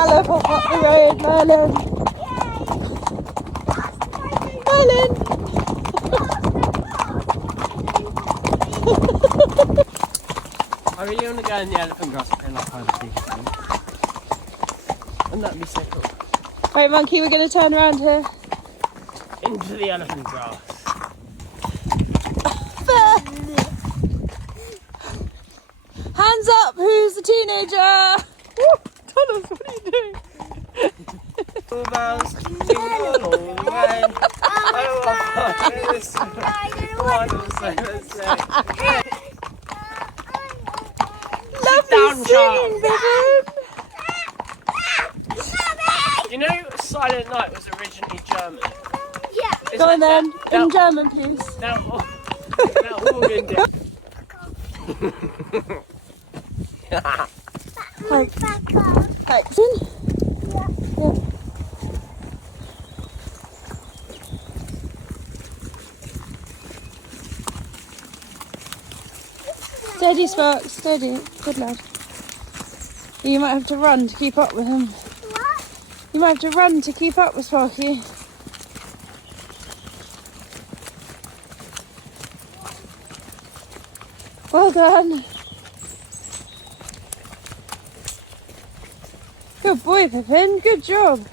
gallop up the road, Merlin. Merlin! I really want to go in the elephant grass and like hide the thing. Wouldn't that be so cool? Right, Monkey, we're going to turn around here. Into the elephant grass. Hands up, who's the teenager? Thomas, what are you doing? All bells, jingle all the way. Lovely singing, Vivian. You know Silent Night was originally German? Yeah. Go on then, in German, please. Now organ dip. Thanks. Thanks. Yeah. Steady, Sparks, steady. Good lad. You might have to run to keep up with him. What? You might have to run to keep up with Sparky. Well done. Good boy, Pippin. Good job.